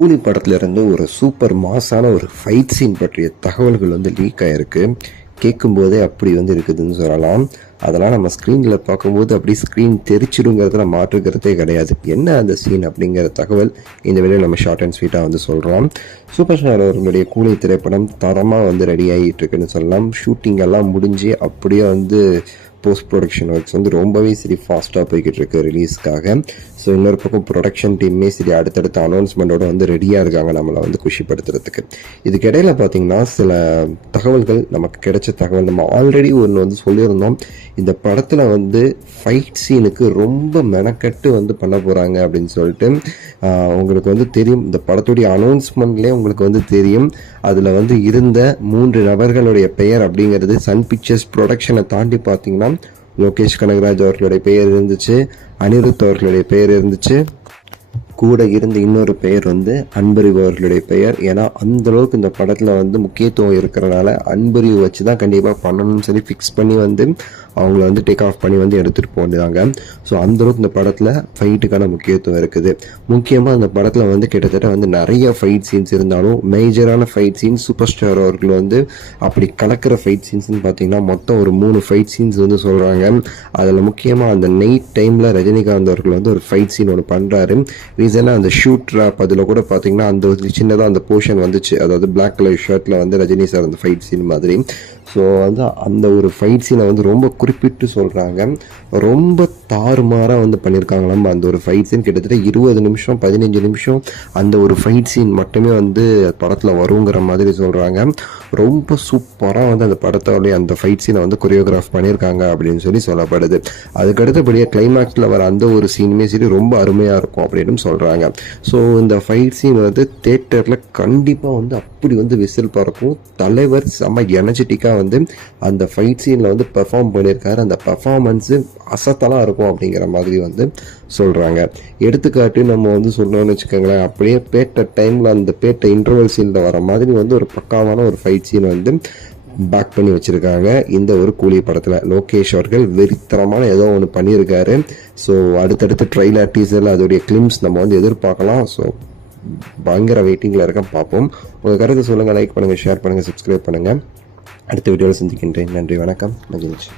கூலி படத்துல இருந்து ஒரு சூப்பர் மாஸான ஒரு ஃபைட் சீன் பற்றிய தகவல்கள் லீக் ஆயிருக்கு. கேட்கும்போதே அப்படி இருக்குதுன்னு சொல்லலாம். அதெல்லாம் நம்ம ஸ்க்ரீனில் பார்க்கும்போது அப்படி ஸ்க்ரீன் தெரிச்சிடுங்கிறதுல மாற்றுக்கிறதே கிடையாது. என்ன அந்த சீன் அப்படிங்கிற தகவல் இந்த வீடியோ நம்ம ஷார்ட் அண்ட் ஸ்வீட்டாக சொல்கிறோம். சூப்பர் ஸ்டார் அவர்களுடைய கூலி திரைப்படம் தரமாக ரெடி ஆகிட்டு இருக்குன்னு சொல்லலாம். ஷூட்டிங் எல்லாம் முடிஞ்சு அப்படியே போஸ்ட் ப்ரொடக்ஷன் ஒர்க்ஸ் ரொம்பவே ஃபாஸ்ட்டாக போய்கிட்டு இருக்கு ரிலீஸ்க்காக. ஸோ இன்னொரு பக்கம் ப்ரொடக்ஷன் டீமே அடுத்தடுத்த அனௌன்ஸ்மெண்ட்டோட ரெடியாக இருக்காங்க நம்மளை குஷிப்படுத்துறதுக்கு. இதுக்கிடையில் பார்த்தீங்கன்னா சில தகவல்கள் நமக்கு கிடைச்ச தகவல் நம்ம ஆல்ரெடி ஒன்று சொல்லியிருந்தோம். இந்த படத்தில் ஃபைட் சீனுக்கு ரொம்ப மெனக்கட்டு பண்ண போகிறாங்க அப்படின்னு சொல்லிட்டு உங்களுக்கு தெரியும். இந்த படத்துடைய அனௌன்ஸ்மெண்ட்லேயே உங்களுக்கு தெரியும். அதில் இருந்த 3 நபர்களுடைய பெயர் அப்படிங்கிறது சன் பிக்சர்ஸ் ப்ரொடக்ஷனை தாண்டி பார்த்தீங்கன்னா லோகேஷ் கனகராஜ் அவர்களுடைய பெயர் இருந்துச்சு, அனிருத் அவர்களுடைய பெயர் இருந்துச்சு, கூட இருந்த இன்னொரு பெயர் அன்பறிவு அவர்களுடைய பெயர். ஏன்னா அந்த அளவுக்கு இந்த படத்தில் முக்கியத்துவம் இருக்கிறனால அன்பறிவு வச்சு தான் கண்டிப்பாக பண்ணணும்னு சொல்லி ஃபிக்ஸ் பண்ணி அவங்கள டேக் ஆஃப் பண்ணி எடுத்துகிட்டு போகிறாங்க. ஸோ அந்தளவுக்கு இந்த படத்தில் ஃபைட்டுக்கான முக்கியத்துவம் இருக்குது. முக்கியமாக அந்த படத்தில் கிட்டத்தட்ட நிறைய ஃபைட் சீன்ஸ் இருந்தாலும் மேஜரான ஃபைட் சீன்ஸ் சூப்பர் ஸ்டார் அவர்கள் அப்படி கலக்கிற ஃபைட் சீன்ஸ்னு பார்த்தீங்கன்னா மொத்தம் ஒரு 3 ஃபைட் சீன்ஸ் சொல்கிறாங்க. அதில் முக்கியமாக அந்த நைட் டைமில் ரஜினிகாந்த் அவர்கள் ஒரு ஃபைட் சீன் ஒன்று பண்ணுறாரு. ரீசனாக அந்த ஷூட் ட்ராப் அதில் கூட பார்த்தீங்கன்னா அந்த சின்னதாக அந்த போர்ஷன் வந்துச்சு. அதாவது பிளாக் கலர் ஷர்ட்டில் ரஜினி சார் அந்த ஃபைட் சீன் மாதிரி. ஸோ அந்த ஒரு ஃபைட் சீனை ரொம்ப குறிப்பிட்டு சொல்கிறாங்க. ரொம்ப தாறுமாறாக பண்ணியிருக்காங்களாம் அந்த ஒரு ஃபைட் சீன். கிட்டத்தட்ட 20 நிமிஷம் 15 நிமிஷம் அந்த ஒரு ஃபைட் சீன் மட்டுமே படத்தில் வருங்கிற மாதிரி சொல்கிறாங்க. ரொம்ப சூப்பராக அந்த படத்தோடைய அந்த ஃபைட் சீனை கொரியோகிராஃப் பண்ணியிருக்காங்க அப்படின்னு சொல்லப்படுது. அதுக்கடுத்தபடியாக கிளைமேக்ஸில் வர அந்த ஒரு சீனுமே ரொம்ப அருமையாக இருக்கும் அப்படின்னு சொல்கிறாங்க. ஸோ இந்த ஃபைட் சீன் தேட்டரில் கண்டிப்பாக அப்படி விசில் பறக்கும். தலைவர் செம்ம எனர்ஜெட்டிக்காக அந்த ஃபைட் சீனில் பெர்ஃபார்ம் பண்ணியிருக்காரு. அந்த பெர்ஃபார்மன்ஸு அசத்தலாம் இருக்கும் அப்படிங்கிற மாதிரி சொல்கிறாங்க. எடுத்துக்காட்டு நம்ம சொல்லணும்னு வச்சுக்கோங்களேன், அப்படியே பேட்ட டைமில் அந்த பேட்ட இன்டர்வல் சீனில் வர மாதிரி ஒரு பக்காவான ஒரு ஃபைட் சீன் பேக் பண்ணி வச்சுருக்காங்க. இந்த ஒரு கூலி படத்தில் லோகேஷ் அவர்கள் வெறித்தரமான ஏதோ ஒன்று பண்ணியிருக்காரு. ஸோ அடுத்தடுத்து ட்ரைலர் டீசர் அதோடைய கிளிம்ஸ் நம்ம எதிர்பார்க்கலாம். ஸோ பயங்கர வெயிட்டிங்கில் இருக்க பார்ப்போம். உங்கள் கருத்தை சொல்லுங்கள், லைக் பண்ணுங்கள், ஷேர் பண்ணுங்கள், சப்ஸ்கிரைப் பண்ணுங்கள். அடுத்த வீடியோவில் சந்திக்கின்றேன். நன்றி, வணக்கம், மகிழ்ச்சி.